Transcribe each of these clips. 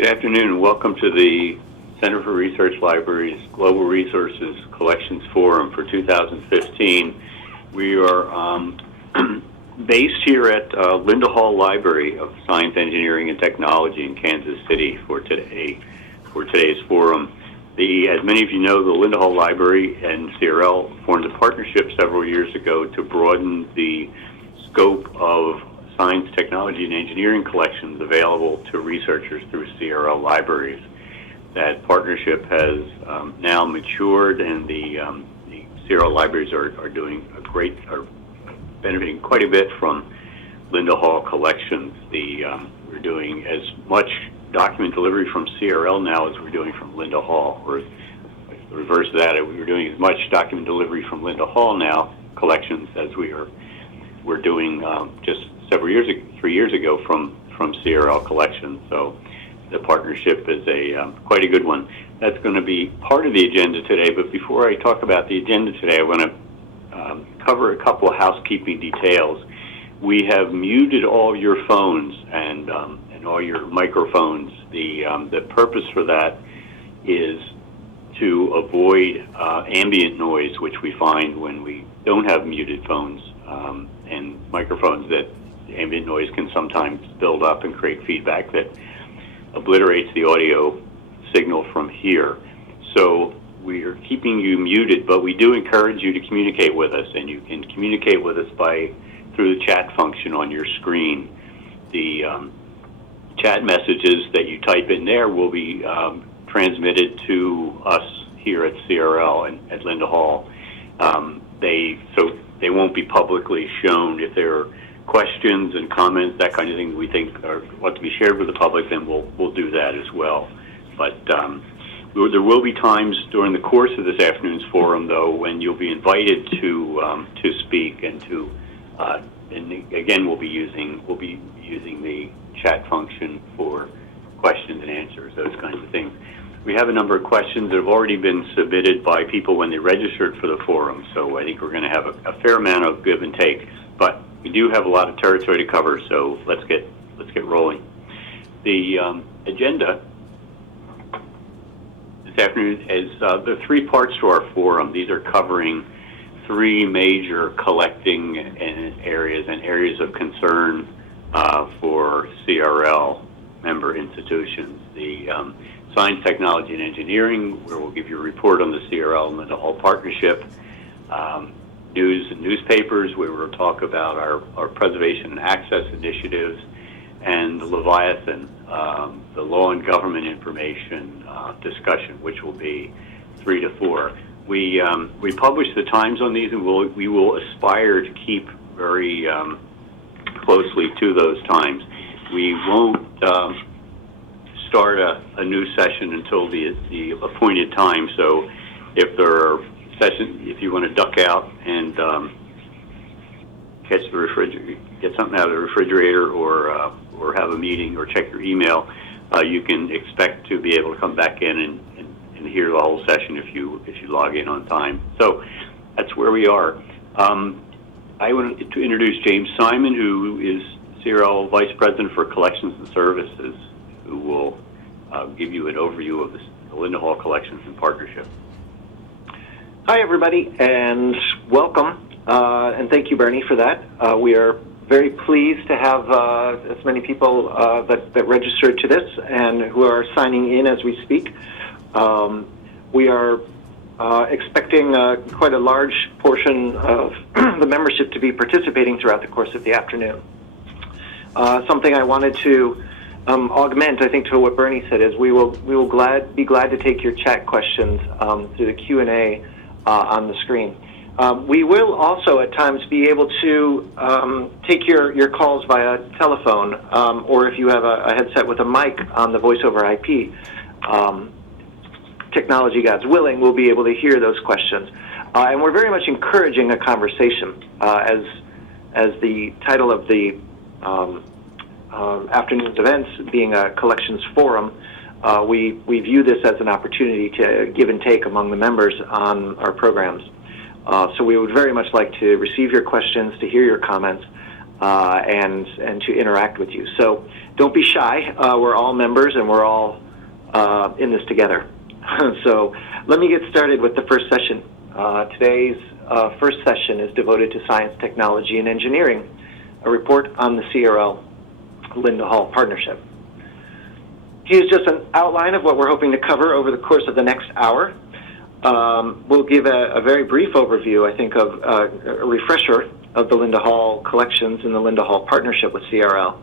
Good afternoon and welcome to the Center for Research Libraries Global Resources Collections Forum for 2015. We are based here at Linda Hall Library of Science, Engineering, and Technology in Kansas City for today's forum. As many of you know, the Linda Hall Library and CRL formed a partnership several years ago to broaden the scope of science, technology, and engineering collections available to researchers through CRL libraries. That partnership has now matured, and the CRL libraries are benefiting quite a bit from Linda Hall collections. We're doing as much document delivery from CRL now as we're doing from Linda Hall, or the reverse of that, we're doing as much document delivery from Linda Hall now collections as we're doing just 3 years ago from CRL collections. So the partnership is quite a good one. That's going to be part of the agenda today. But before I talk about the agenda today, I want to cover a couple of housekeeping details. We have muted all your phones and all your microphones. The purpose for that is to avoid ambient noise, which we find when we don't have muted phones and microphones, that ambient noise can sometimes build up and create feedback that obliterates the audio signal from here. So we are keeping you muted, but we do encourage you to communicate with us, and you can communicate with us through the chat function on your screen. The chat messages that you type in there will be transmitted to us here at CRL and at Linda Hall. They won't be publicly shown. If there are questions and comments, that kind of thing we think ought to be shared with the public, then we'll do that as well. But there will be times during the course of this afternoon's forum, though, when you'll be invited to speak and again we'll be using the chat function for questions and answers, those kinds of things. We have a number of questions that have already been submitted by people when they registered for the forum, so I think we're going to have a fair amount of give and take. But we do have a lot of territory to cover, so let's get rolling. The agenda this afternoon is there are three parts to our forum. These are covering three major collecting areas of concern for CRL member institutions. The Science, Technology, and Engineering, where we'll give you a report on the CRL and Linda Hall partnership. News and newspapers, where we'll talk about our preservation and access initiatives, and the Leviathan, the law and government information discussion, which will be 3 to 4. We publish the times on these, and we will aspire to keep very closely to those times. We won't start a new session until the appointed time. So if there are sessions, if you want to duck out and get something out of the refrigerator, or have a meeting, or check your email, you can expect to be able to come back in and hear the whole session if you log in on time. So that's where we are. I want to introduce James Simon, who is CRL Vice President for Collections and Services, who will give you an overview of the Linda Hall Collections and Partnership. Hi, everybody, and welcome, and thank you, Bernie, for that. We are very pleased to have as many people that registered to this and who are signing in as we speak. We are expecting quite a large portion of the membership to be participating throughout the course of the afternoon. Something I wanted to augment, I think, to what Bernie said is we will be glad to take your chat questions through the Q&A on the screen. We will also at times be able to take your calls via telephone, or if you have a headset with a mic on the voice over IP. Technology gods willing, we'll be able to hear those questions. And we're very much encouraging a conversation. As the title of the afternoon's events being a collections forum, we view this as an opportunity to give and take among the members on our programs. So we would very much like to receive your questions, to hear your comments, and to interact with you. So don't be shy. We're all members, and we're all in this together. So let me get started with the first session. Today's first session is devoted to science, technology, and engineering, a report on the CRL Linda Hall partnership. Here's just an outline of what we're hoping to cover over the course of the next hour. We'll give a very brief overview, I think, of a refresher of the Linda Hall collections and the Linda Hall partnership with CRL.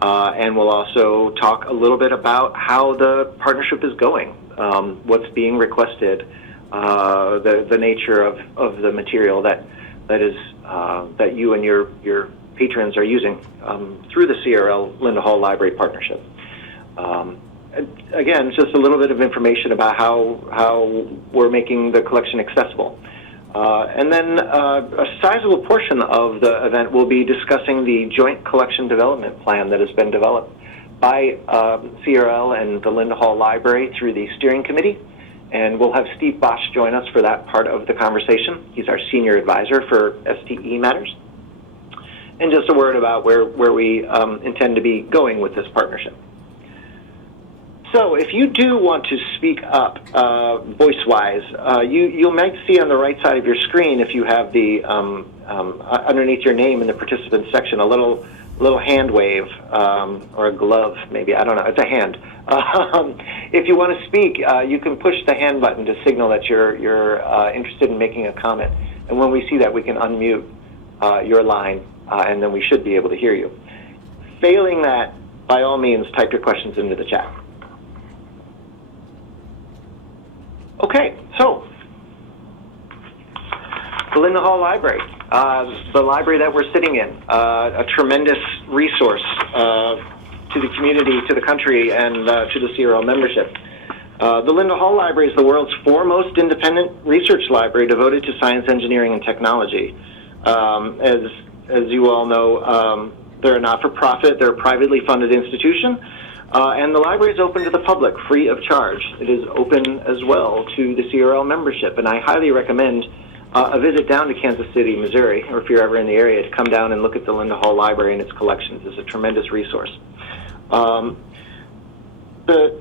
And we'll also talk a little bit about how the partnership is going, what's being requested, the nature of the material that you and your patrons are using through the CRL Linda Hall Library partnership. Again, just a little bit of information about how we're making the collection accessible. And then a sizable portion of the event will be discussing the joint collection development plan that has been developed by CRL and the Linda Hall Library through the steering committee. And we'll have Steve Bosch join us for that part of the conversation. He's our senior advisor for STE matters. And just a word about where we intend to be going with this partnership. So if you do want to speak up voice-wise, you might see on the right side of your screen, if you have the underneath your name in the participants section, a little hand wave or a glove, maybe. I don't know. It's a hand. If you want to speak, you can push the hand button to signal that you're interested in making a comment. And when we see that, we can unmute your line, and then we should be able to hear you. Failing that, by all means, type your questions into the chat. Okay, so the Linda Hall Library, the library that we're sitting in, a tremendous resource to the community, to the country, and to the CRL membership. The Linda Hall Library is the world's foremost independent research library devoted to science, engineering, and technology. As you all know, they're a not-for-profit, they're a privately funded institution. And the library is open to the public, free of charge. It is open as well to the CRL membership, and I highly recommend a visit down to Kansas City, Missouri, or if you're ever in the area, to come down and look at the Linda Hall Library and its collections. It's a tremendous resource. The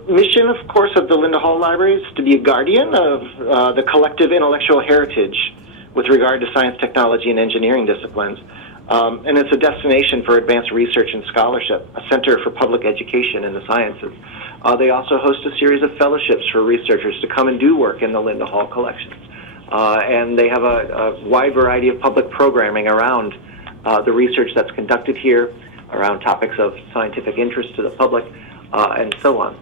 mission, of course, of the Linda Hall Library is to be a guardian of the collective intellectual heritage with regard to science, technology, and engineering disciplines. And it's a destination for advanced research and scholarship, a center for public education in the sciences. They also host a series of fellowships for researchers to come and do work in the Linda Hall collections. And they have a wide variety of public programming around the research that's conducted here, around topics of scientific interest to the public, and so on.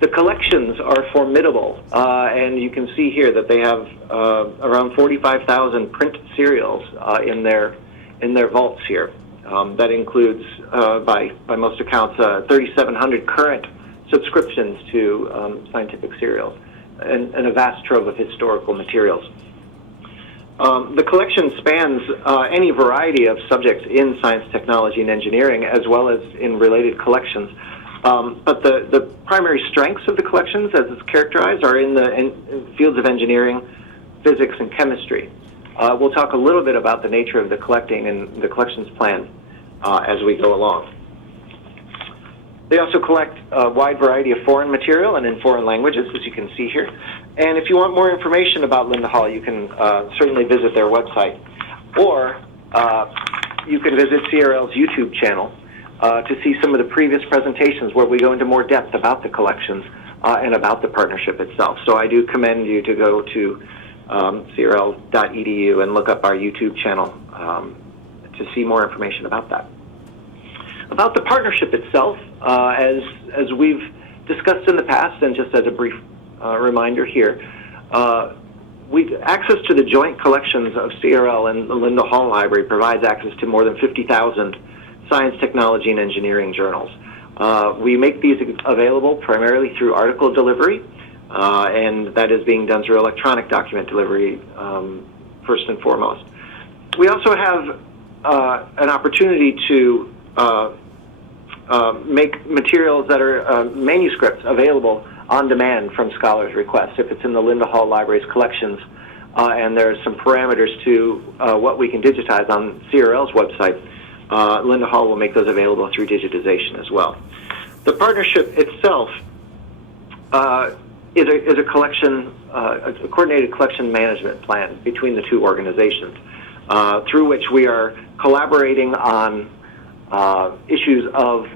The collections are formidable, and you can see here that they have around 45,000 print serials in their vaults here. That includes, by most accounts, 3,700 current subscriptions to scientific serials and a vast trove of historical materials. The collection spans any variety of subjects in science, technology, and engineering, as well as in related collections. But the primary strengths of the collections, as it's characterized, are in the fields of engineering, physics, and chemistry. We'll talk a little bit about the nature of the collecting and the collections plan as we go along. They also collect a wide variety of foreign material and in foreign languages, as you can see here. And if you want more information about Linda Hall, you can certainly visit their website. Or you can visit CRL's YouTube channel to see some of the previous presentations where we go into more depth about the collections and about the partnership itself. So I do commend you to go to crl.edu and look up our YouTube channel to see more information about that. About the partnership itself, as we've discussed in the past, and just as a brief reminder here, access to the joint collections of CRL and the Linda Hall Library provides access to more than 50,000 science, technology, and engineering journals. We make these available primarily through article delivery, and that is being done through electronic document delivery first and foremost. We also have an opportunity to make materials that are manuscripts available on demand from scholars' requests. If it's in the Linda Hall Library's collections and there's some parameters to what we can digitize on CRL's website, Linda Hall will make those available through digitization as well. The partnership itself is a collection, a coordinated collection management plan between the two organizations, through which we are collaborating on issues of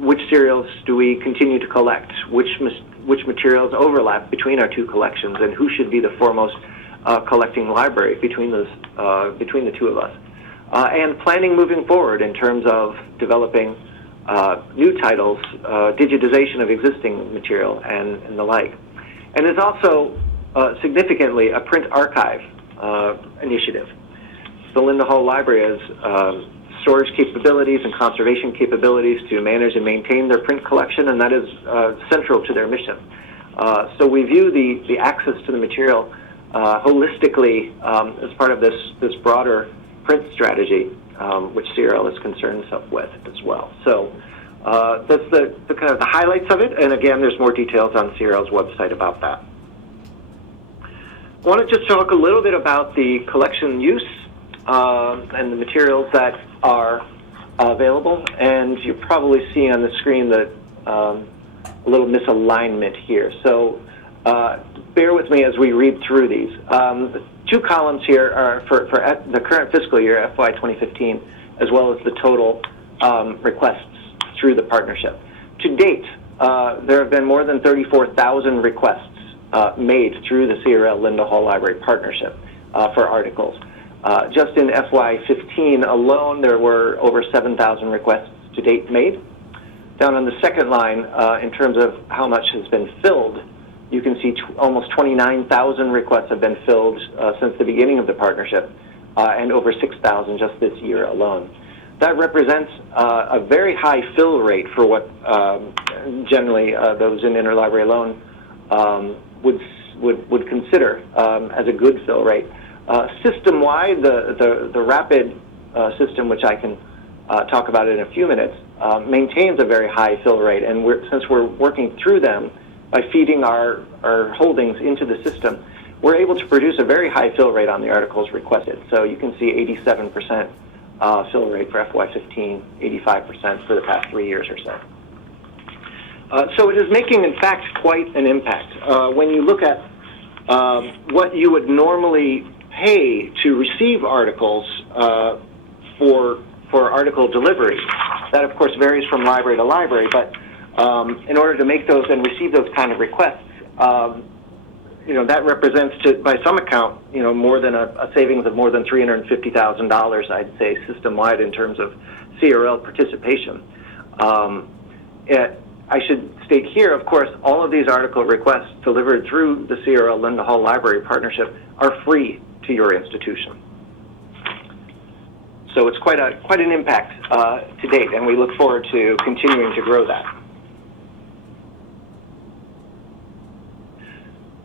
which serials do we continue to collect, which materials overlap between our two collections, and who should be the foremost collecting library between the two of us, and planning moving forward in terms of developing new titles, digitization of existing material, and the like. And there's also significantly a print archive initiative. The Linda Hall Library has storage capabilities and conservation capabilities to manage and maintain their print collection, and that is central to their mission. So we view the access to the material holistically as part of this broader print strategy, which CRL is concerned itself with as well. So that's the kind of the highlights of it, and again, there's more details on CRL's website about that. I want to just talk a little bit about the collection use and the materials that are available, and you probably see on the screen that a little misalignment here. So bear with me as we read through these. The two columns here are for the current fiscal year, FY 2015, as well as the total requests through the partnership. To date, there have been more than 34,000 requests made through the CRL Linda Hall Library partnership for articles. Just in FY 15 alone, there were over 7,000 requests to date made. Down on the second line, in terms of how much has been filled, you can see almost 29,000 requests have been filled since the beginning of the partnership, and over 6,000 just this year alone. That represents a very high fill rate for what generally those in interlibrary loan would consider as a good fill rate. System-wide, the rapid system, which I can talk about in a few minutes, maintains a very high fill rate, and since we're working through them by feeding our holdings into the system, we're able to produce a very high fill rate on the articles requested. So you can see 87% fill rate for FY15, 85% for the past 3 years or so. So it is making, in fact, quite an impact. When you look at what you would normally pay to receive articles for article delivery, that of course varies from library to library, but in order to make those and receive those kind of requests, that represents, by some account, more than a savings of more than $350,000, I'd say, system-wide in terms of CRL participation. I should state here, of course, all of these article requests delivered through the CRL Linda Hall Library partnership are free to your institution. So it's quite an impact to date, and we look forward to continuing to grow that.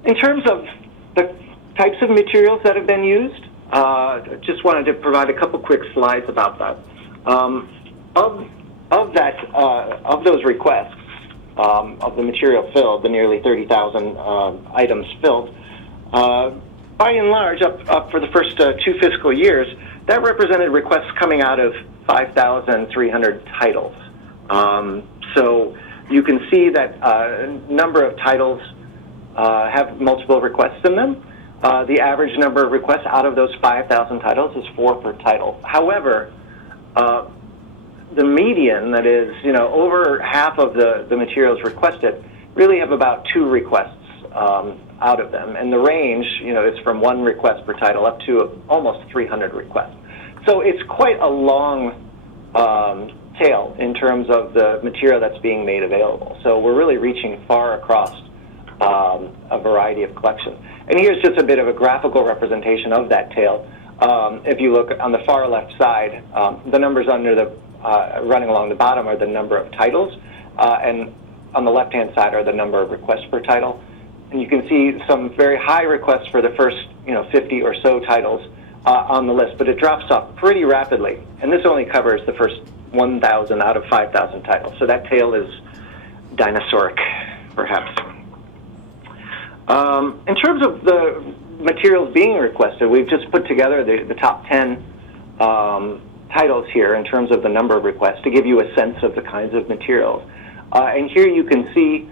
In terms of the types of materials that have been used, just wanted to provide a couple quick slides about that. Of those requests, of the material filled, the nearly 30,000 items filled, by and large, up for the first 2 fiscal years, that represented requests coming out of 5,300 titles. So you can see that a number of titles have multiple requests in them. The average number of requests out of those 5,000 titles is 4 per title. However, the median, that is, over half of the materials requested, really have about 2 requests out of them. And the range, is from 1 request per title up to almost 300 requests. So it's quite a long tail in terms of the material that's being made available. So we're really reaching far across a variety of collections. And here's just a bit of a graphical representation of that tail. If you look on the far left side, the numbers under the running along the bottom are the number of titles, and on the left-hand side are the number of requests per title. And you can see some very high requests for the first 50 or so titles on the list, but it drops off pretty rapidly. And this only covers the first 1,000 out of 5,000 titles. So that tail is dinosauric, perhaps. In terms of the materials being requested, we've just put together the top 10 titles here in terms of the number of requests to give you a sense of the kinds of materials. And here you can see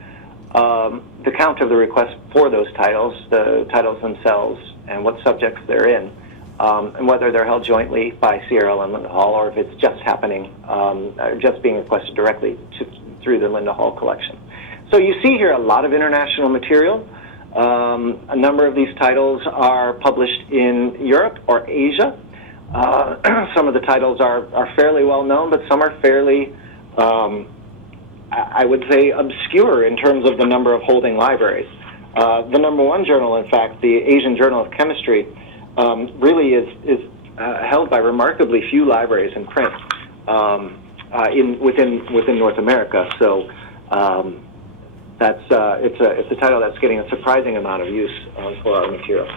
the count of the requests for those titles, the titles themselves, and what subjects they're in, and whether they're held jointly by CRL and Linda Hall, or if it's just happening, just being requested directly through the Linda Hall collection. So you see here a lot of international material. A number of these titles are published in Europe or Asia. Some of the titles are fairly well known, but some are fairly, I would say, obscure in terms of the number of holding libraries. The -- 1 journal, in fact, the Asian Journal of Chemistry, really is held by remarkably few libraries in print within North America. So it's a title that's getting a surprising amount of use for our material.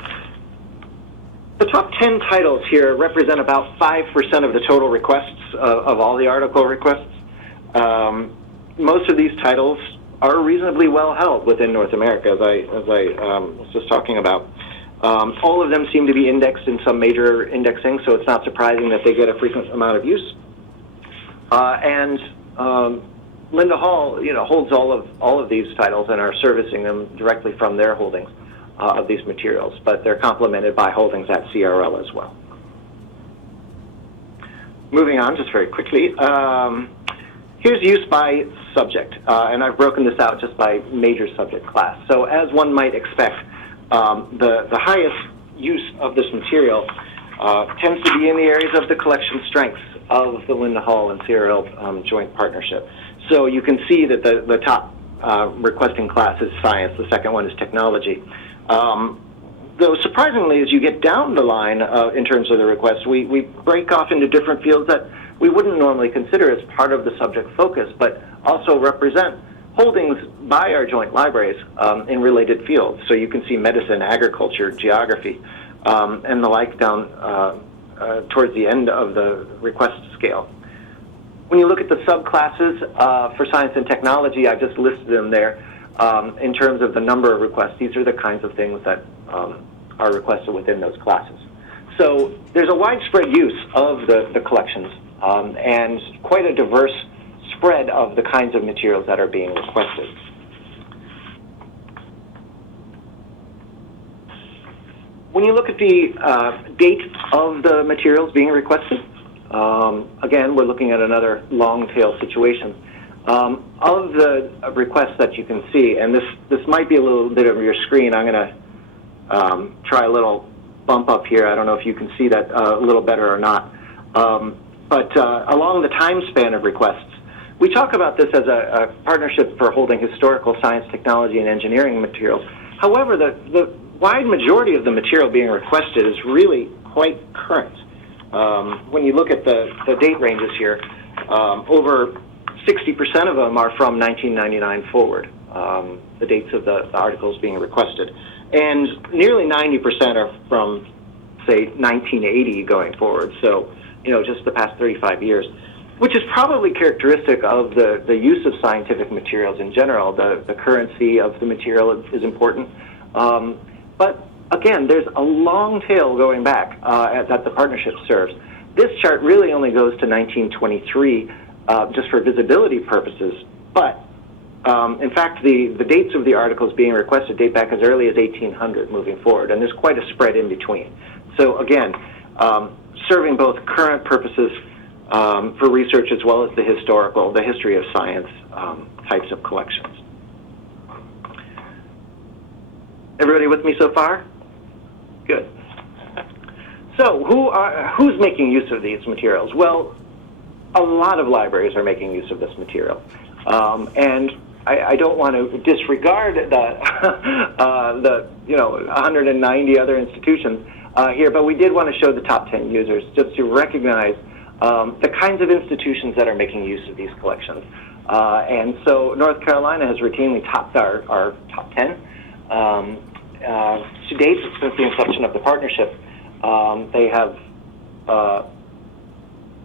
The top 10 titles here represent about 5% of the total requests of all the article requests. Most of these titles are reasonably well held within North America, as I was just talking about. All of them seem to be indexed in some major indexing, so it's not surprising that they get a frequent amount of use. Linda Hall, holds all of these titles and are servicing them directly from their holdings of these materials, but they're complemented by holdings at CRL as well. Moving on, just very quickly, here's use by subject, and I've broken this out just by major subject class. So as one might expect, the highest use of this material tends to be in the areas of the collection strengths of the Linda Hall and CRL joint partnership. So you can see that the top requesting class is science, the second one is technology. Though surprisingly, as you get down the line in terms of the requests, we break off into different fields that we wouldn't normally consider as part of the subject focus, but also represent holdings by our joint libraries in related fields. So you can see medicine, agriculture, geography, and the like down towards the end of the request scale. When you look at the subclasses for science and technology, I've just listed them there in terms of the number of requests. These are the kinds of things that are requested within those classes. So there's a widespread use of the collections and quite a diverse spread of the kinds of materials that are being requested. When you look at the date of the materials being requested, again, we're looking at another long tail situation. Of the requests that you can see, and this might be a little bit of your screen, I'm going to try a little bump up here. I don't know if you can see that a little better or not. But along the time span of requests, we talk about this as a partnership for holding historical science, technology, and engineering materials. However, the wide majority of the material being requested is really quite current. When you look at the date ranges here, over 60% of them are from 1999 forward, the dates of the articles being requested. And nearly 90% are from, say, 1980 going forward. So, just the past 35 years, which is probably characteristic of the use of scientific materials in general. The currency of the material is important. But again, there's a long tail going back that the partnership serves. This chart really only goes to 1923 just for visibility purposes. But in fact, the dates of the articles being requested date back as early as 1800 moving forward, and there's quite a spread in between. So again, serving both current purposes for research as well as the history of science types of collections. Everybody with me so far? Good. So who's making use of these materials? Well, a lot of libraries are making use of this material. And I don't want to disregard the 190 other institutions here, but we did want to show the top 10 users just to recognize the kinds of institutions that are making use of these collections. And so North Carolina has routinely topped our top 10. To date, since the inception of the partnership, they have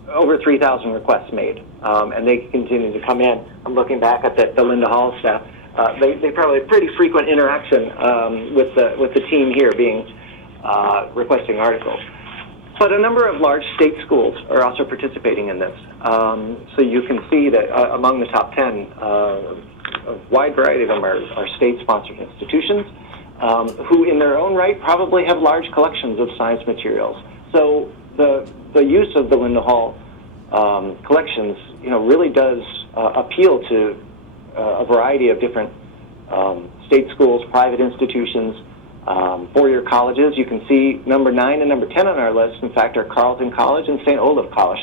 over 3,000 requests made, and they continue to come in. I'm looking back at the Linda Hall staff. They probably have pretty frequent interaction with the team here being requesting articles. But a number of large state schools are also participating in this. So you can see that among the top 10, a wide variety of them are state-sponsored institutions who in their own right probably have large collections of science materials. So the use of the Linda Hall collections, really does appeal to a variety of different state schools, private institutions, four-year colleges. You can see number 9 and number 10 on our list, in fact, are Carleton College and St. Olaf College,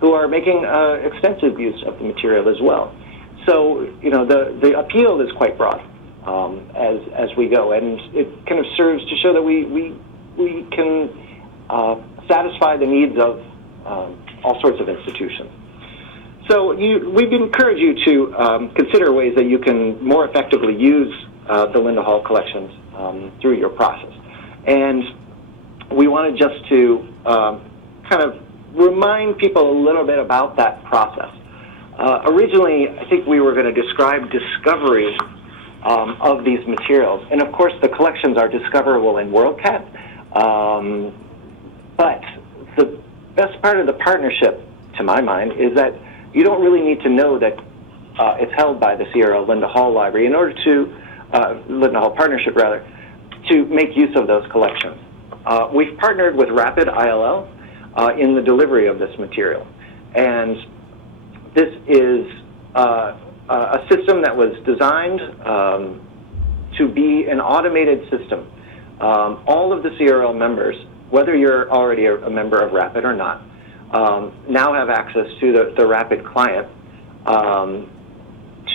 who are making extensive use of the material as well. So, the appeal is quite broad as we go, and it kind of serves to show that we can satisfy the needs of all sorts of institutions. So we'd encourage you to consider ways that you can more effectively use the Linda Hall collections through your process. And we wanted just to kind of remind people a little bit about that process. Originally, I think we were going to describe discovery of these materials. And of course, the collections are discoverable in WorldCat. But the best part of the partnership, to my mind, is that you don't really need to know that it's held by the CRL Linda Hall Library in order to, Linda Hall Partnership rather, to make use of those collections. We've partnered with Rapid ILL in the delivery of this material. And this is a system that was designed to be an automated system. All of the CRL members, whether you're already a member of Rapid or not, now have access to the Rapid client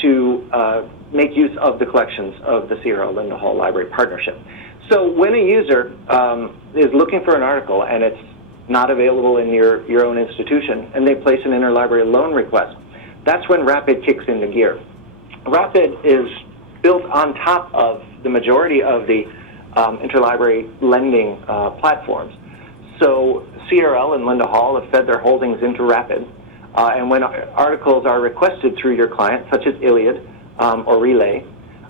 to make use of the collections of the CRL Linda Hall Library Partnership. So when a user is looking for an article and it's not available in your own institution, and they place an interlibrary loan request, that's when Rapid kicks into gear. Rapid is built on top of the majority of the interlibrary lending platforms. So CRL and Linda Hall have fed their holdings into Rapid, and when articles are requested through your client, such as Iliad or Relay,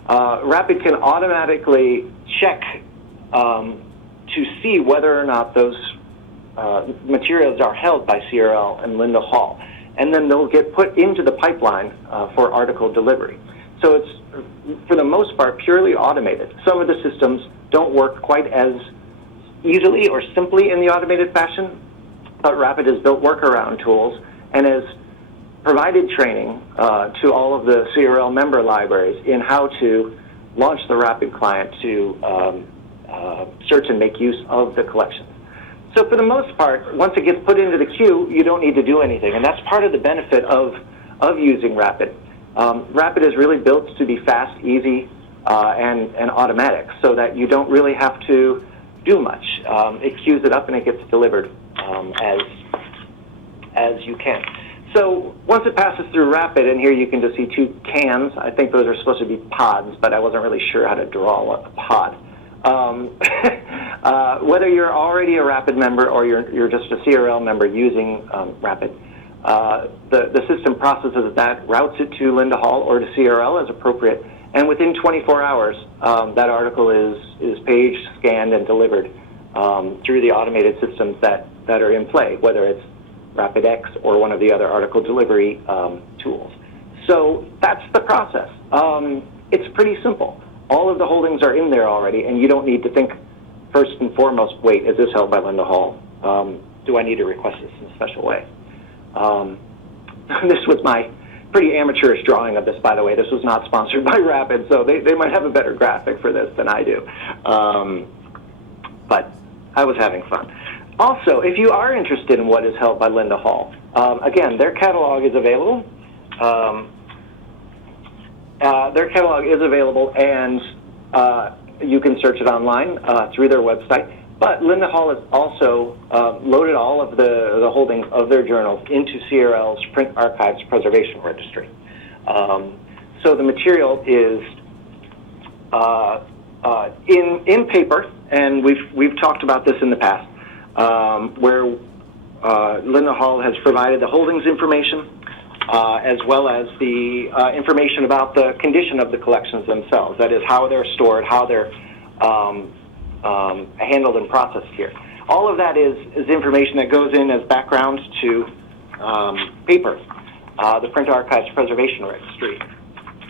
Rapid can automatically check to see whether or not those materials are held by CRL and Linda Hall, and then they'll get put into the pipeline for article delivery. So it's, for the most part, purely automated. Some of the systems don't work quite as easily or simply in the automated fashion, but Rapid has built workaround tools and has provided training to all of the CRL member libraries in how to launch the Rapid client to search and make use of the collections. So for the most part, once it gets put into the queue, you don't need to do anything, and that's part of the benefit of using Rapid. Rapid is really built to be fast, easy, and automatic, so that you don't really have to do much. It queues it up and it gets delivered as you can. So once it passes through Rapid, and here you can just see 2 cans. I think those are supposed to be pods, but I wasn't really sure how to draw a pod. Whether you're already a Rapid member or you're just a CRL member using Rapid, the system processes that, routes it to Linda Hall or to CRL as appropriate, and within 24 hours, that article is paged, scanned, and delivered through the automated systems that are in play, whether it's RapidX or one of the other article delivery tools. So that's the process. It's pretty simple. All of the holdings are in there already, and you don't need to think first and foremost, wait, is this held by Linda Hall? Do I need to request this in a special way? This was my pretty amateurish drawing of this, by the way. This was not sponsored by Rapid, so they might have a better graphic for this than I do. But I was having fun. Also, if you are interested in what is held by Linda Hall, again, their catalog is available. And you can search it online through their website. But Linda Hall has also loaded all of the holdings of their journals into CRL's Print Archives Preservation Registry. So the material is in paper, and we've talked about this in the past, where Linda Hall has provided the holdings information as well as the information about the condition of the collections themselves. That is, how they're stored, how they're handled and processed here. all of that is information that goes in as background to paper, the Print Archives Preservation Registry.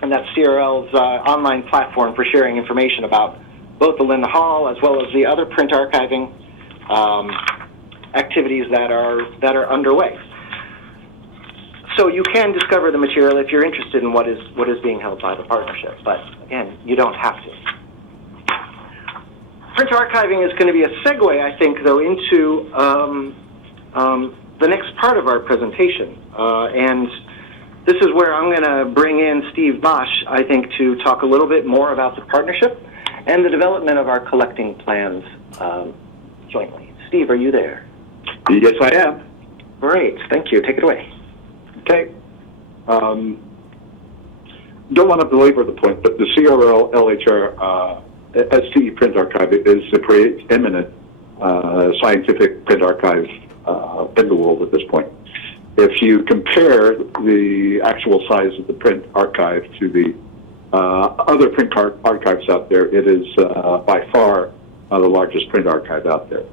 And that's CRL's online platform for sharing information about both the Linda Hall as well as the other print archiving activities that are underway. So you can discover the material if you're interested in what is being held by the partnership, but again, you don't have to. Print archiving is going to be a segue, I think, though, into the next part of our presentation, and this is where I'm going to bring in Steve Bosch, I think, to talk a little bit more about the partnership and the development of our collecting plans jointly. Steve, are you there? Yes, I am. Great, thank you. Take it away. Okay. Don't want to belabor the point, but the CRL LHR STE Print Archive is the preeminent scientific print archive in the world at this point. If you compare the actual size of the print archive to the other print archives out there, it is by far the largest print archive out there.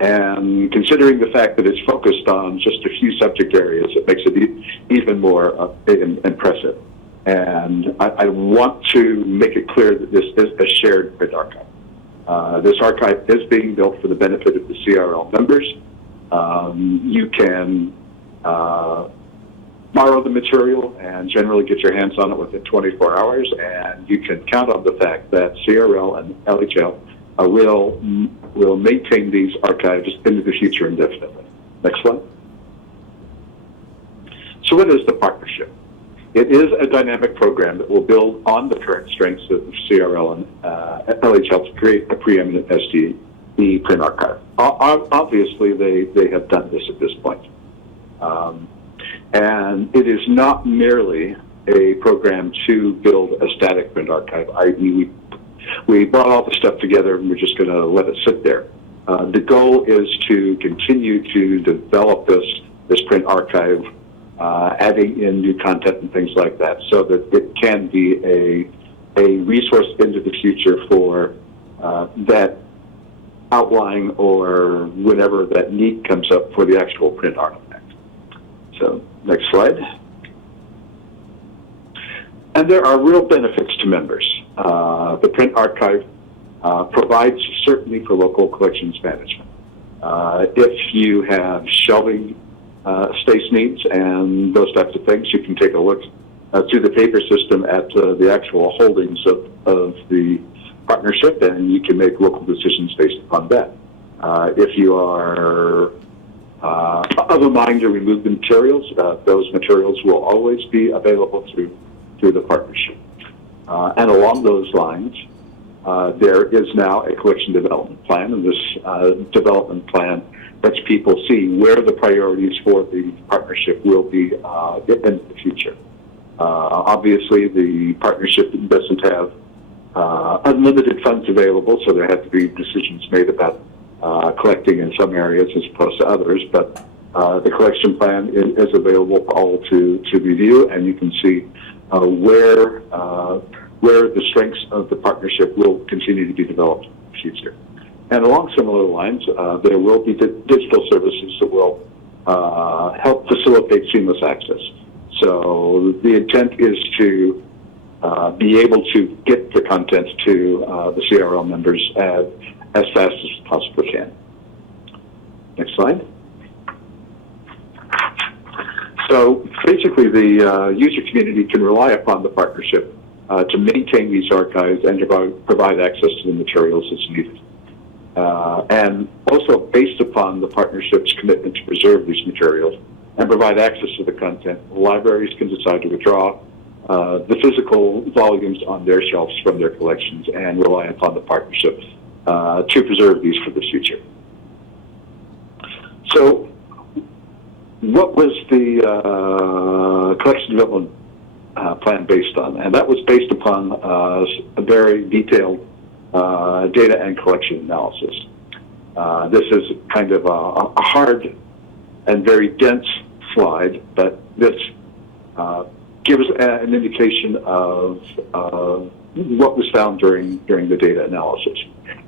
And considering the fact that it's focused on just a few subject areas, it makes it even more impressive. And I want to make it clear that this is a shared print archive. This archive is being built for the benefit of the CRL members. You can borrow the material and generally get your hands on it within 24 hours, and you can count on the fact that CRL and LHL will maintain these archives into the future indefinitely. Next slide. So what is the partnership? It is a dynamic program that will build on the current strengths of CRL and LHL to create a preeminent STE print archive. Obviously, they have done this at this point. And it is not merely a program to build a static print archive, i.e. we brought all the stuff together and we're just going to let it sit there. The goal is to continue to develop this print archive, adding in new content and things like that, so that it can be a resource into the future for that outline or whenever that need comes up for the actual print artifact. So, next slide. And there are real benefits to members. The print archive provides certainly for local collections management. If you have shelving space needs and those types of things, you can take a look through the paper system at the actual holdings of the partnership, and you can make local decisions based upon that. If you are of a mind to remove the materials, those materials will always be available through the partnership. And along those lines, there is now a collection development plan, and this development plan lets people see where the priorities for the partnership will be in the future. Obviously, the partnership doesn't have unlimited funds available, so there have to be decisions made about collecting in some areas as opposed to others, but the collection plan is available for all to review, and you can see where the strengths of the partnership will continue to be developed in the future. And along similar lines, there will be digital services that will help facilitate seamless access. So the intent is to be able to get the content to the CRL members as fast as we possibly can. Next slide. So basically, the user community can rely upon the partnership to maintain these archives and to provide access to the materials as needed. And also based upon the partnership's commitment to preserve these materials and provide access to the content, libraries can decide to withdraw the physical volumes on their shelves from their collections and rely upon the partnership to preserve these for the future. So what was the collection development plan based on? And that was based upon a very detailed data and collection analysis. This is kind of a hard and very dense slide, but this gives an indication of what was found during the data analysis.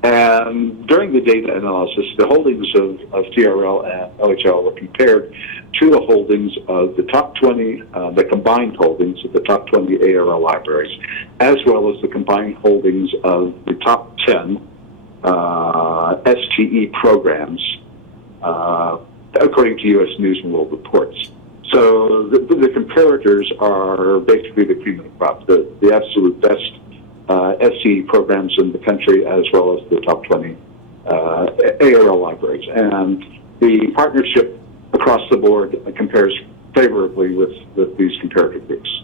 And during the data analysis, the holdings of CRL and LHL were compared to the holdings of the top 20, the combined holdings of the top 20 ARL libraries, as well as the combined holdings of the top 10 STE programs, according to U.S. News and World Reports. So the comparators are basically the cream of the crop, the absolute best STE programs in the country, as well as the top 20 ARL libraries. And the partnership across the board compares favorably with these comparative groups.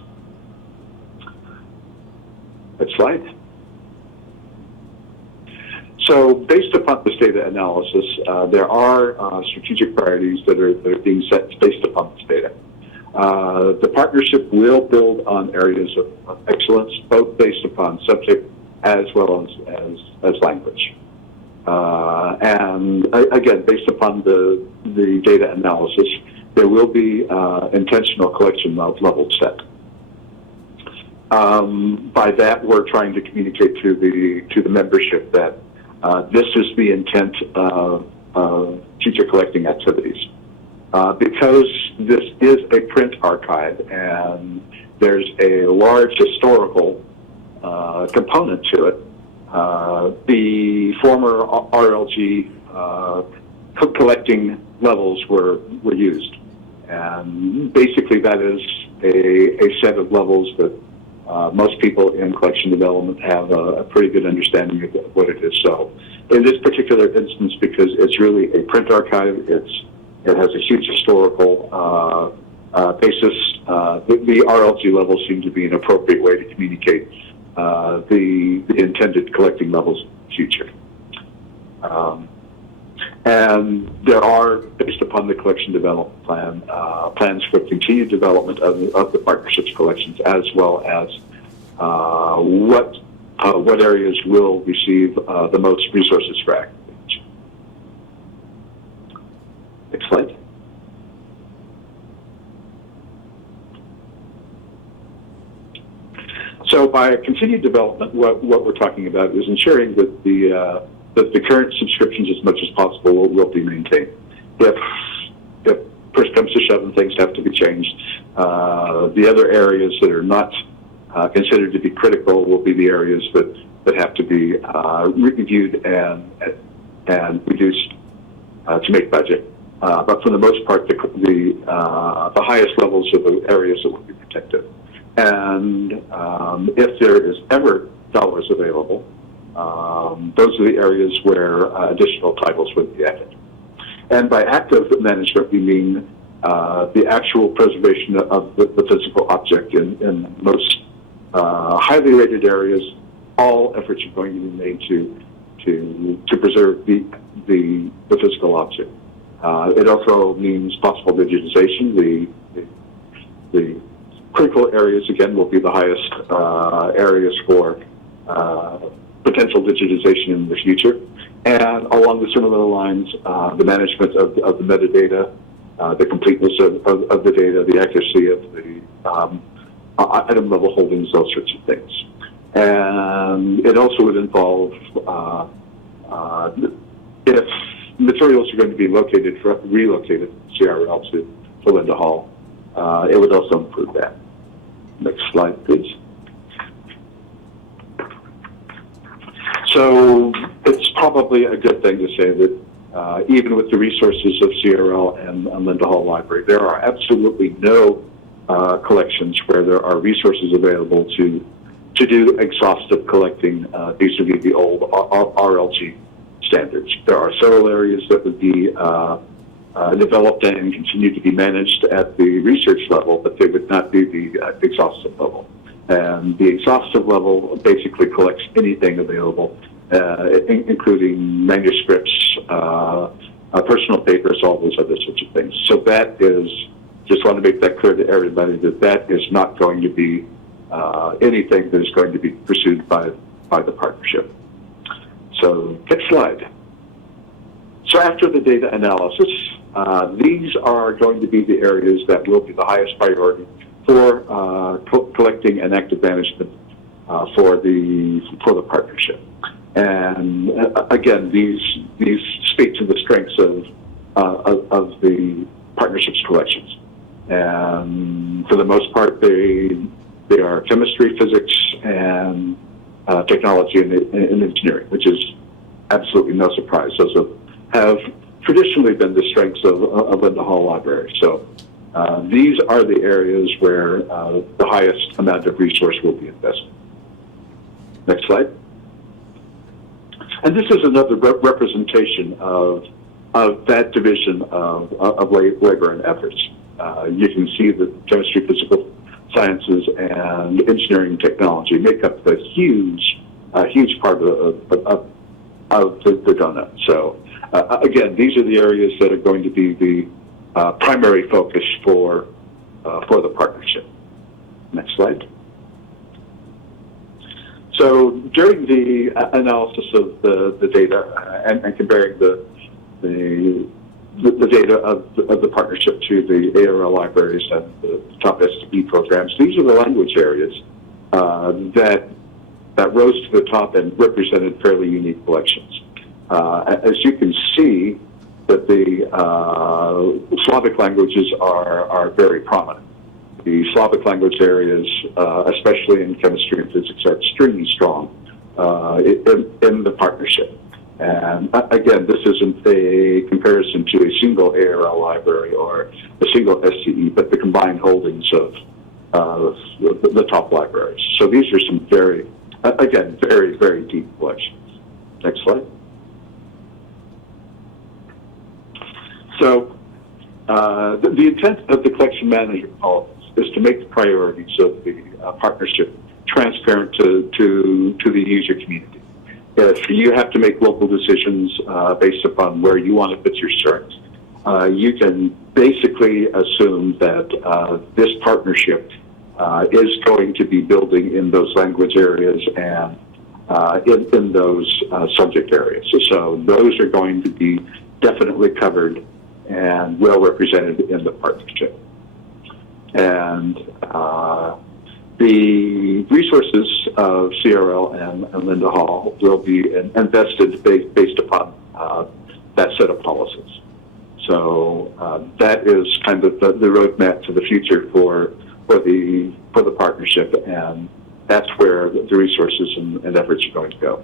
Next slide. So based upon this data analysis, there are strategic priorities that are being set based upon this data. The partnership will build on areas of excellence, both based upon subject as well as language. And again, based upon the data analysis, there will be intentional collection levels set. By that, we're trying to communicate to the membership that this is the intent of future collecting activities. Because this is a print archive and there's a large historical component to it, the former RLG collecting levels were used. And basically that is a set of levels that most people in collection development have a pretty good understanding of what it is. So in this particular instance, because it's really a print archive, it has a huge historical basis, the RLG levels seem to be an appropriate way to communicate the intended collecting levels in the future. And there are, based upon the collection development plan, plans for continued development of the partnership's collections, as well as what areas will receive the most resources for activation. Next slide. So by continued development, what we're talking about is ensuring that the current subscriptions, as much as possible, will be maintained. If push comes to shove and things have to be changed, the other areas that are not considered to be critical will be the areas that have to be reviewed and reduced to make budget. But for the most part, the highest levels are the areas that will be protected. And if there is ever dollars available, those are the areas where additional titles would be added. And by active management, we mean the actual preservation of the physical object in most highly rated areas. All efforts are going to be made to preserve the physical object. It also means possible digitization. The critical areas, again, will be the highest areas for potential digitization in the future. And along the similar lines, the management of the metadata, the completeness of the data, the accuracy of the item level holdings, those sorts of things. And it also would involve, if materials are going to be relocated from CRL to Linda Hall, it would also improve that. Next slide, please. So it's probably a good thing to say that even with the resources of CRL and Linda Hall Library, there are absolutely no collections where there are resources available to do exhaustive collecting vis-a-vis the old RLG standards. There are several areas that would be developed and continue to be managed at the research level, but they would not be the exhaustive level. And the exhaustive level basically collects anything available, including manuscripts, personal papers, all those other sorts of things. So that is, just want to make that clear to everybody, that is not going to be anything that is going to be pursued by the partnership. So next slide. So after the data analysis, these are going to be the areas that will be the highest priority for collecting and active management for the partnership. And again, these speak to the strengths of the partnerships collections. And for the most part, they are chemistry, physics, and technology and engineering, which is absolutely no surprise. Those have traditionally been the strengths of Linda Hall Library. So these are the areas where the highest amount of resource will be invested. Next slide. And this is another representation of that division of labor and efforts. You can see that chemistry, physical sciences, and engineering and technology make up the huge part of the donut. So again, these are the areas that are going to be the primary focus for the partnership. Next slide. So during the analysis of the data and comparing the data of the partnership to the ARL libraries and the top STP programs, these are the language areas that rose to the top and represented fairly unique collections. As you can see, that the Slavic languages are very prominent. The Slavic language areas, especially in chemistry and physics, are extremely strong in the partnership. And again, this isn't a comparison to a single ARL library or a single SCE, but the combined holdings of the top libraries. So these are some very deep collections. Next slide. So the intent of the collection management policy is to make the priorities of the partnership transparent to the user community. If you have to make local decisions based upon where you want to put your strengths, you can basically assume that this partnership is going to be building in those language areas and in those subject areas. So those are going to be definitely covered and well represented in the partnership. And the resources of CRL and Linda Hall will be invested based upon that set of policies. So that is kind of the roadmap to the future for the partnership, and that's where the resources and efforts are going to go.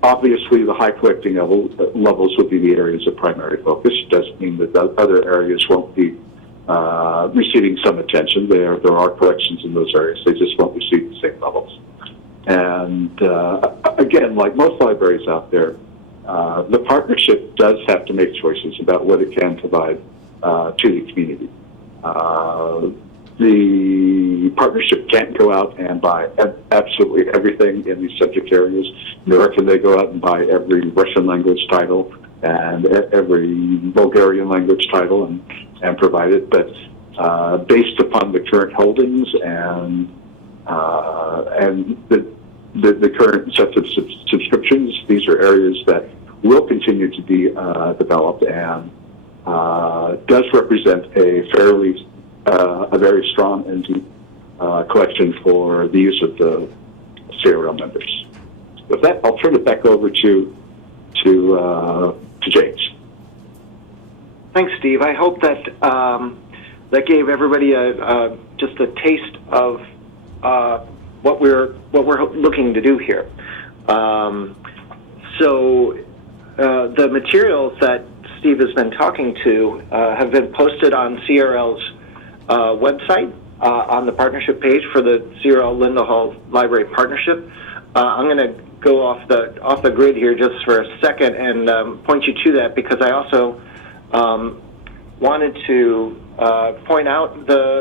Obviously, the high collecting levels will be the areas of primary focus. It doesn't mean that the other areas won't be receiving some attention. There are collections in those areas. They just won't receive the same levels. And again, like most libraries out there, the partnership does have to make choices about what it can provide to the community. The partnership can't go out and buy absolutely everything in these subject areas, nor can they go out and buy every Russian language title and every Bulgarian language title and provide it. But based upon the current holdings and the current sets of subscriptions, these are areas that will continue to be developed and does represent a very strong and deep collection for the use of the CRL members. With that, I'll turn it back over to James. Thanks, Steve. I hope that that gave everybody just a taste of what we're looking to do here. So the materials that Steve has been talking to have been posted on CRL's website on the partnership page for the CRL Linda Hall Library Partnership. I'm going to go off the grid here just for a second and point you to that, because I also wanted to point out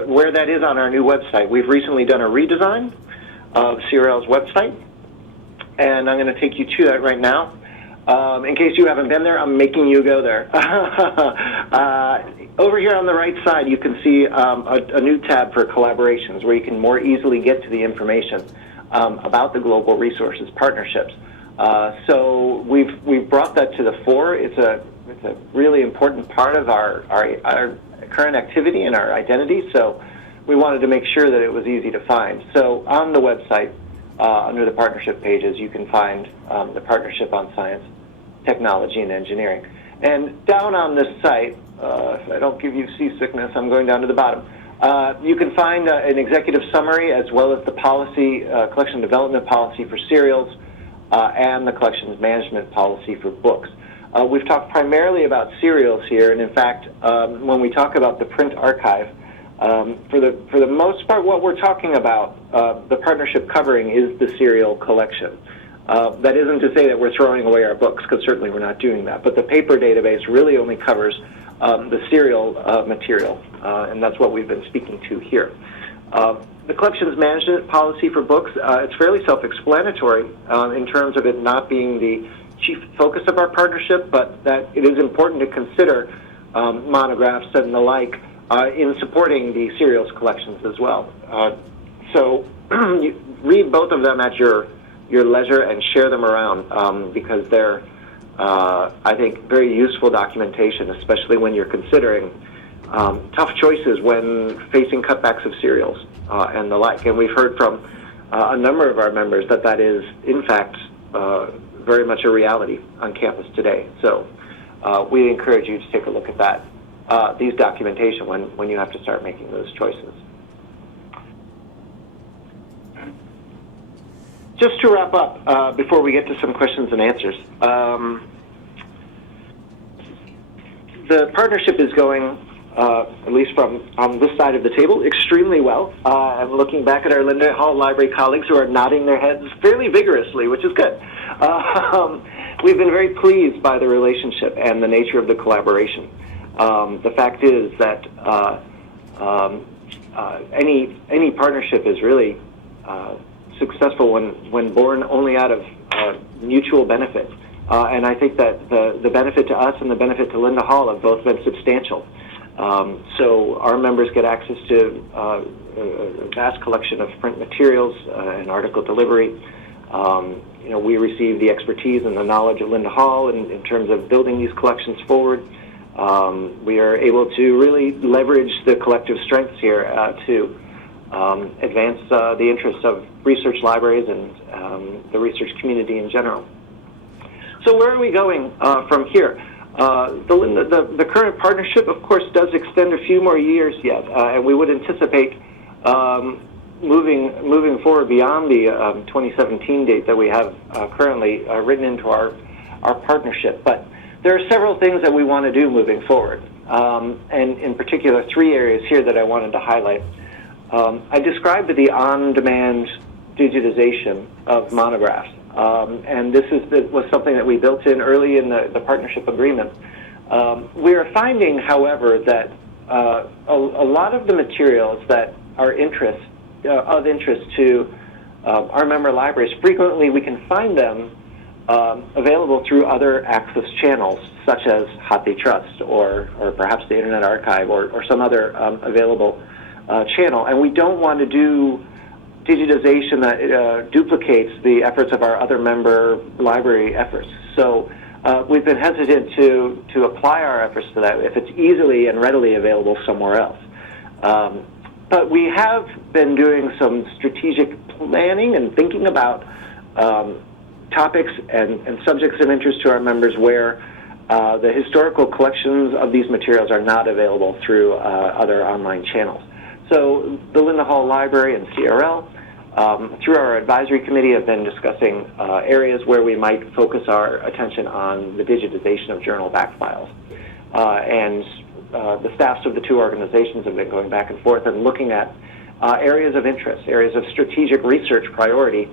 where that is on our new website. We've recently done a redesign of CRL's website, and I'm going to take you to that right now. In case you haven't been there, I'm making you go there. Over here on the right side, you can see a new tab for collaborations, where you can more easily get to the information about the Global Resources Partnerships. So we've brought that to the fore. It's a really important part of our current activity and our identity. So we wanted to make sure that it was easy to find. So on the website, under the partnership pages, you can find the Partnership on Science, Technology, and Engineering. And down on this site, if I don't give you seasickness, I'm going down to the bottom. You can find an executive summary as well as the policy, collection development policy for serials, and the collections management policy for books. We've talked primarily about serials here, and in fact, when we talk about the print archive, for the most part, what we're talking about, the partnership covering is the serial collection. That isn't to say that we're throwing away our books, because certainly we're not doing that, but the paper database really only covers the serial material, and that's what we've been speaking to here. The collections management policy for books, it's fairly self-explanatory in terms of it not being the chief focus of our partnership, but that it is important to consider monographs and the like in supporting the serials collections as well. So you read both of them at your leisure and share them around because they're, I think, very useful documentation, especially when you're considering tough choices when facing cutbacks of serials and the like. And we've heard from a number of our members that that is, in fact, very much a reality on campus today. So we encourage you to take a look at that, these documentation when you have to start making those choices. Just to wrap up, before we get to some questions and answers, the partnership is going, at least from on this side of the table, extremely well. I'm looking back at our Linda Hall Library colleagues who are nodding their heads fairly vigorously, which is good. We've been very pleased by the relationship and the nature of the collaboration. The fact is that any partnership is really successful when born only out of mutual benefit. And I think that the benefit to us and the benefit to Linda Hall have both been substantial. So our members get access to a vast collection of print materials and article delivery. You know, we receive the expertise and the knowledge at Linda Hall in terms of building these collections forward. We are able to really leverage the collective strengths here to advance the interests of research libraries and the research community in general. So where are we going from here? The current partnership, of course, does extend a few more years yet, and we would anticipate moving forward beyond the 2017 date that we have currently written into our partnership. But there are several things that we want to do moving forward, and in particular, three areas here that I wanted to highlight. I described the on-demand digitization of monographs, and this was something that we built in early in the partnership agreement. We are finding, however, that a lot of the materials that are of interest to our member libraries, frequently we can find them available through other access channels, such as HotBay Trust or perhaps the Internet Archive or some other available channel, and we don't want to do digitization that duplicates the efforts of our other member library efforts. So we've been hesitant to apply our efforts to that if it's easily and readily available somewhere else. But we have been doing some strategic planning and thinking about topics and subjects of interest to our members where the historical collections of these materials are not available through other online channels. So the Linda Hall Library and CRL, through our advisory committee, have been discussing areas where we might focus our attention on the digitization of journal back files. And the staffs of the two organizations have been going back and forth and looking at areas of interest, areas of strategic research priority,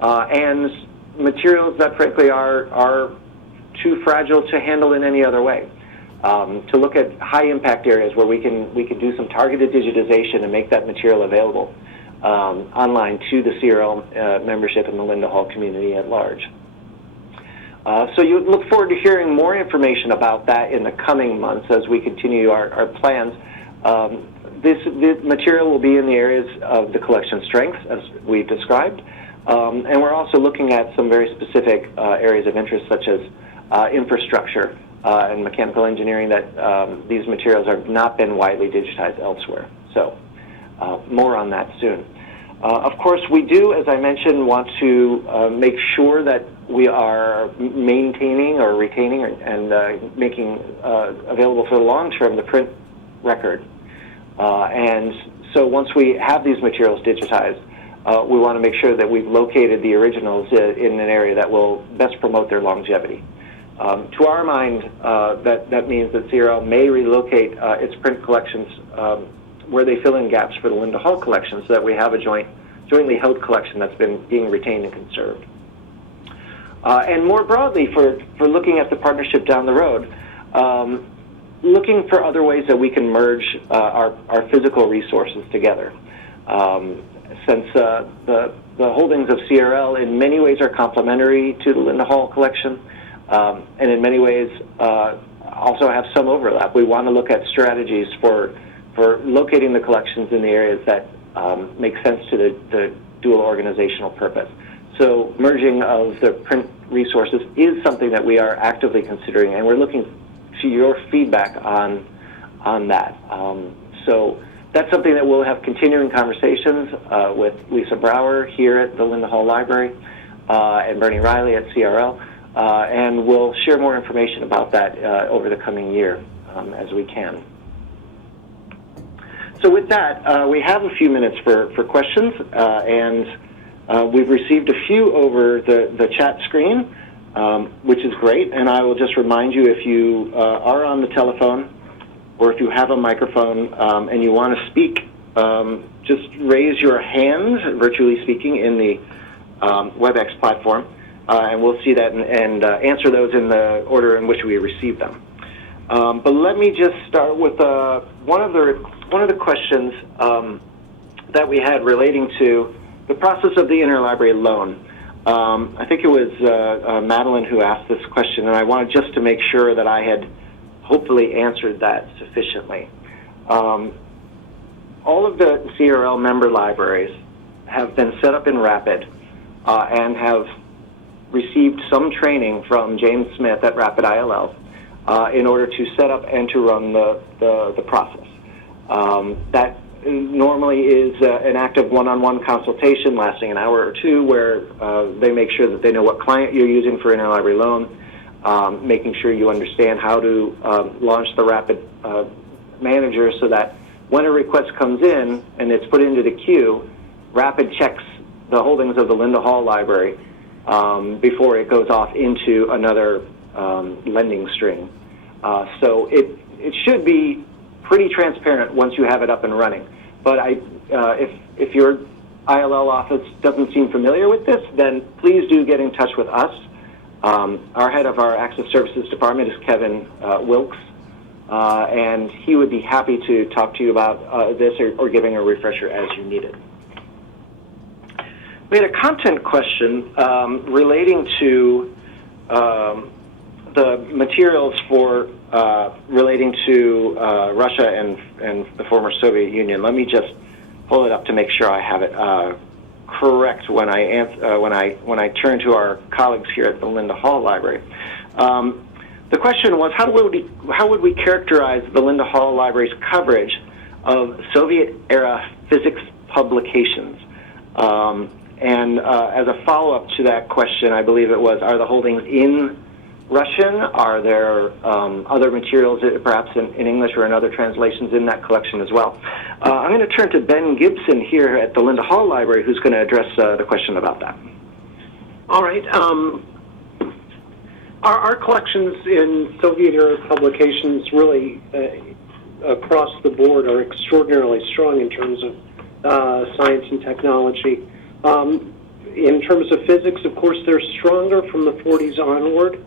and materials that frankly are too fragile to handle in any other way. To look at high impact areas where we can do some targeted digitization and make that material available online to the CRL membership and the Linda Hall community at large. So you look forward to hearing more information about that in the coming months as we continue our plans. This material will be in the areas of the collection strengths, as we've described, and we're also looking at some very specific areas of interest, such as infrastructure and mechanical engineering, that these materials have not been widely digitized elsewhere. So more on that soon. Of course, we do, as I mentioned, want to make sure that we are maintaining or retaining and making available for the long term the print record. And so once we have these materials digitized, we want to make sure that we've located the originals in an area that will best promote their longevity. To our mind, that means that CRL may relocate its print collections where they fill in gaps for the Linda Hall collection, so that we have a jointly held collection that's being retained and conserved. And more broadly, for looking at the partnership down the road, looking for other ways that we can merge our physical resources together. Since the holdings of CRL in many ways are complementary to the Linda Hall collection, and in many ways also have some overlap. We want to look at strategies for locating the collections in the areas that make sense to the dual organizational purpose. So merging of the print resources is something that we are actively considering, and we're looking to your feedback on that. So that's something that we'll have continuing conversations with Lisa Brower here at the Linda Hall Library and Bernie Riley at CRL, and we'll share more information about that over the coming year as we can. So with that, we have a few minutes for questions, and we've received a few over the chat screen, which is great. And I will just remind you, if you are on the telephone or if you have a microphone and you want to speak, just raise your hand, virtually speaking, in the WebEx platform, and we'll see that and answer those in the order in which we receive them. But let me just start with one of the questions that we had relating to the process of the interlibrary loan. I think it was Madeline who asked this question, and I wanted just to make sure that I had hopefully answered that sufficiently. All of the CRL member libraries have been set up in Rapid and have received some training from James Smith at Rapid ILL in order to set up and to run the process. That normally is an active one-on-one consultation lasting an hour or two, where they make sure that they know what client you're using for interlibrary loan, making sure you understand how to launch the Rapid manager, so that when a request comes in and it's put into the queue, Rapid checks the holdings of the Linda Hall Library before it goes off into another lending stream. So it should be pretty transparent once you have it up and running. But if your ILL office doesn't seem familiar with this, then please do get in touch with us. Our head of our Access Services Department is Kevin Wilkes, and he would be happy to talk to you about this or giving a refresher as you need it. We had a content question relating to the materials for relating to Russia and the former Soviet Union. Let me just pull it up to make sure I have it correct when I turn to our colleagues here at the Linda Hall Library. The question was, how would we characterize the Linda Hall Library's coverage of Soviet-era physics publications? And as a follow-up to that question, I believe it was, are the holdings in Russian? Are there other materials, perhaps in English or in other translations, in that collection as well? I'm going to turn to Ben Gibson here at the Linda Hall Library, who's going to address the question about that. All right. Our collections in Soviet-era publications really, across the board, are extraordinarily strong in terms of science and technology. In terms of physics, of course, they're stronger from the 40s onward.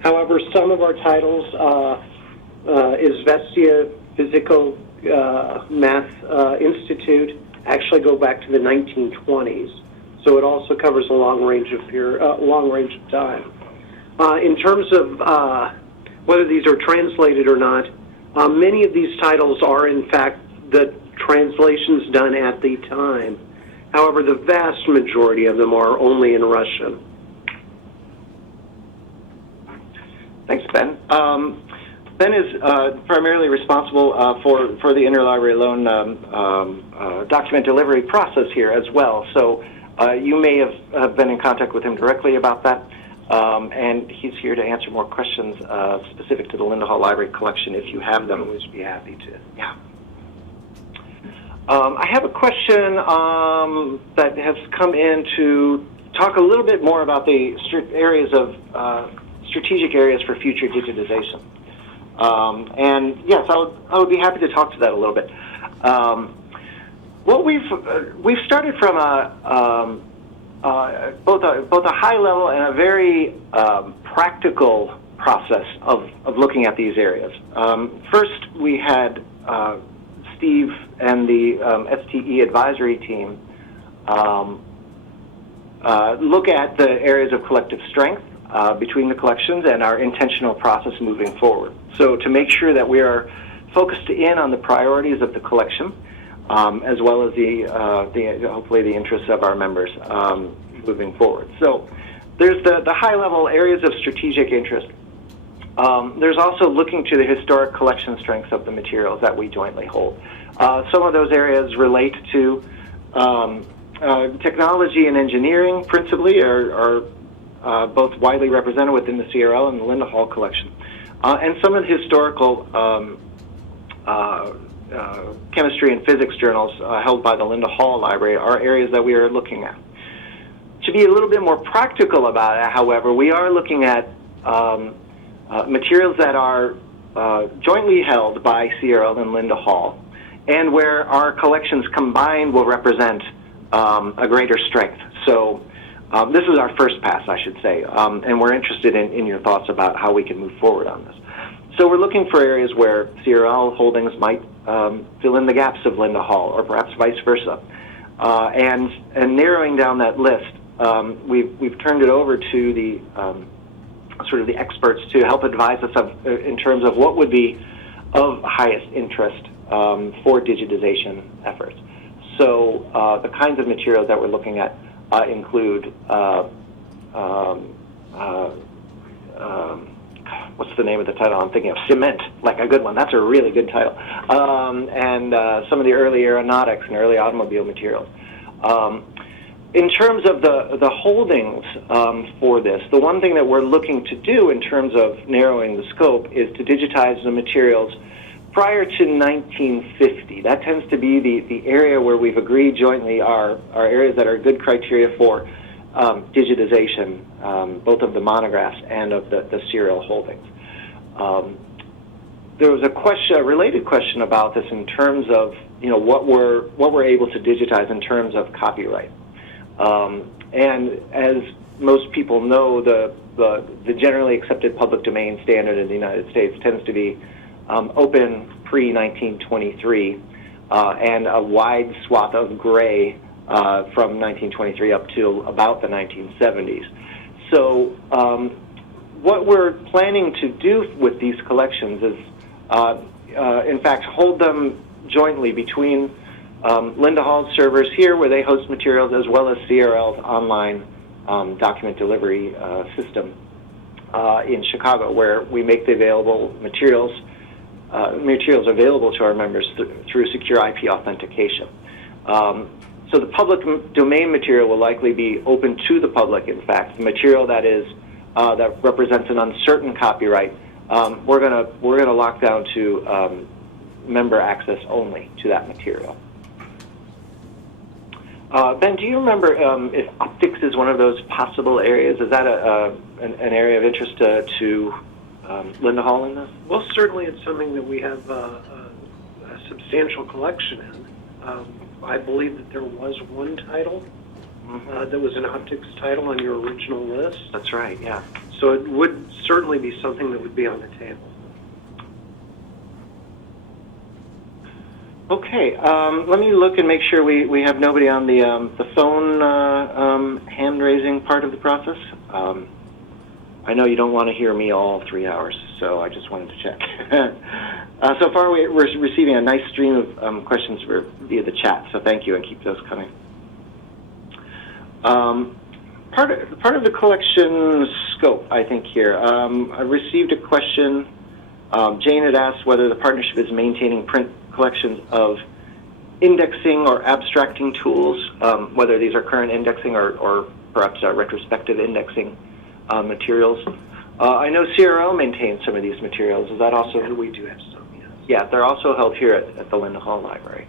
However, some of our titles, Izvestia Physical Math Institute, actually go back to the 1920s. So it also covers a long range of time. In terms of whether these are translated or not, many of these titles are, in fact, the translations done at the time. However, the vast majority of them are only in Russian. Thanks, Ben. Ben is primarily responsible for the interlibrary loan document delivery process here as well. So you may have been in contact with him directly about that, and he's here to answer more questions specific to the Linda Hall Library collection if you have them. I'd always be happy to. Yeah. I have a question that has come in to talk a little bit more about the areas of strategic areas for future digitization. And yes, I would be happy to talk to that a little bit. What we've started from both a high level and a very practical process of looking at these areas. First, we had Steve and the STE advisory team look at the areas of collective strength between the collections and our intentional process moving forward. So to make sure that we are focused in on the priorities of the collection, as well as hopefully the interests of our members moving forward. So there's the high-level areas of strategic interest. There's also looking to the historic collection strengths of the materials that we jointly hold. Some of those areas relate to technology and engineering, principally, are both widely represented within the CRL and the Linda Hall collection. And some of the historical chemistry and physics journals held by the Linda Hall Library are areas that we are looking at. To be a little bit more practical about it, however, we are looking at materials that are jointly held by CRL and Linda Hall, and where our collections combined will represent a greater strength. So this is our first pass, I should say, and we're interested in your thoughts about how we can move forward on this. So we're looking for areas where CRL holdings might fill in the gaps of Linda Hall, or perhaps vice versa. And narrowing down that list, we've turned it over to the sort of the experts to help advise us in terms of what would be of highest interest for digitization efforts. So the kinds of materials that we're looking at include what's the name of the title? I'm thinking of Cement, like a good one. That's a really good title. And some of the early aeronautics and early automobile materials. In terms of the holdings for this, the one thing that we're looking to do in terms of narrowing the scope is to digitize the materials prior to 1950. That tends to be the area where we've agreed jointly are areas that are good criteria for digitization, both of the monographs and of the CRL holdings. There was a related question about this in terms of what we're able to digitize in terms of copyright. And as most people know, the generally accepted public domain standard in the United States tends to be open pre-1923 and a wide swath of gray from 1923 up to about the 1970s. So what we're planning to do with these collections is, in fact, hold them jointly between Linda Hall's servers here, where they host materials, as well as CRL's online document delivery system in Chicago, where we make the available materials available to our members through secure IP authentication. So the public domain material will likely be open to the public. In fact, the material that is that represents an uncertain copyright, we're gonna lock down to member access only to that material. Ben, do you remember if optics is one of those possible areas? Is that an area of interest to Linda Hall in this? Well, certainly it's something that we have a substantial collection in. I believe that there was one title that was an optics title on your original list. That's right, yeah. So it would certainly be something that would be on the table. Okay, let me look and make sure we have nobody on the phone hand-raising part of the process. I know you don't want to hear me all 3 hours, so I just wanted to check. So far, we're receiving a nice stream of questions via the chat, so thank you, and keep those coming. Part of the collection scope, I think, here. I received a question Jane had asked whether the partnership is maintaining print collections of indexing or abstracting tools, whether these are current indexing or perhaps retrospective indexing materials. I know CRL maintains some of these materials. Is that also? And we do have some, yes. Yeah, they're also held here at the Linda Hall Library.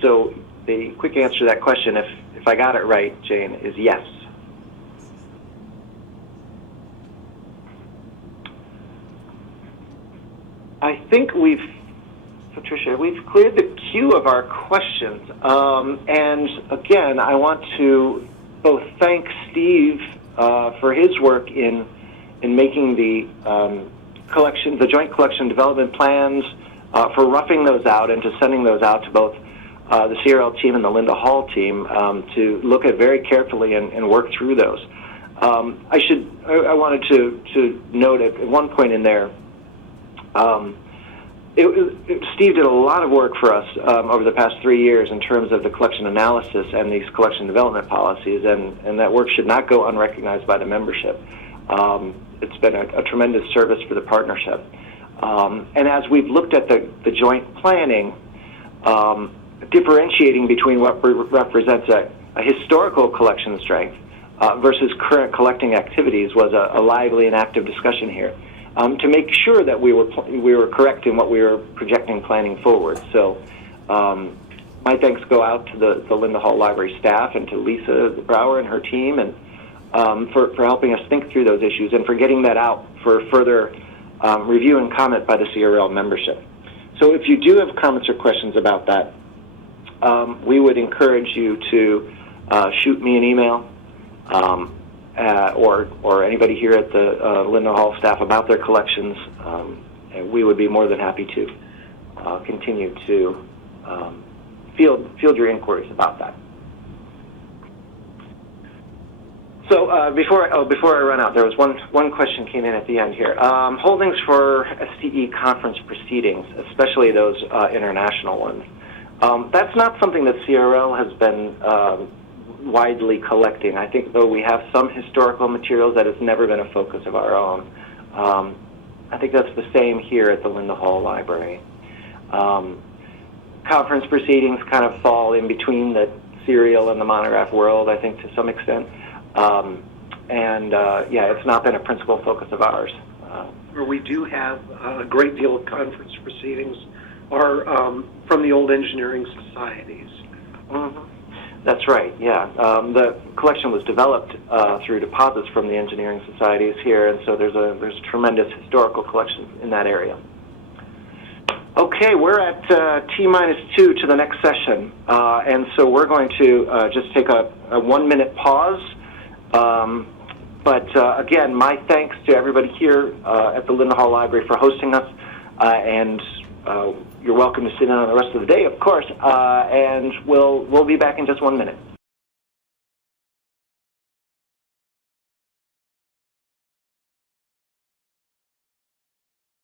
So the quick answer to that question, if I got it right, Jane, is yes. I think Patricia, we've cleared the queue of our questions. And again, I want to both thank Steve for his work in making the the joint collection development plans, for roughing those out and to sending those out to both the CRL team and the Linda Hall team to look at very carefully and work through those. I wanted to note at one point in there, Steve did a lot of work for us over the past 3 years in terms of the collection analysis and these collection development policies, and that work should not go unrecognized by the membership. It's been a tremendous service for the partnership. And as we've looked at the joint planning, differentiating between what represents a historical collection strength versus current collecting activities was a lively and active discussion here. To make sure that we were correct in what we were projecting planning forward. So my thanks go out to the Linda Hall Library staff and to Lisa Brower and her team, and for helping us think through those issues and for getting that out for further review and comment by the CRL membership. So if you do have comments or questions about that, we would encourage you to shoot me an email, or anybody here at the Linda Hall staff about their collections, and we would be more than happy to continue to field your inquiries about that. So before I run out, there was one question came in at the end here. Holdings for STE conference proceedings, especially those international ones. That's not something that CRL has been widely collecting. I think, though, we have some historical materials that has never been a focus of our own. I think that's the same here at the Linda Hall Library. Conference proceedings kind of fall in between the serial and the monograph world, I think, to some extent. Yeah, it's not been a principal focus of ours. We do have a great deal of conference proceedings are from the old engineering societies. Mm-hmm. That's right, yeah. The collection was developed through deposits from the engineering societies here, and so there's a tremendous historical collection in that area. Okay, we're at T-2 to the next session, and so we're going to just take a 1-minute pause. Again, my thanks to everybody here at the Linda Hall Library for hosting us, and you're welcome to sit in on the rest of the day, of course, and we'll be back in just 1 minute.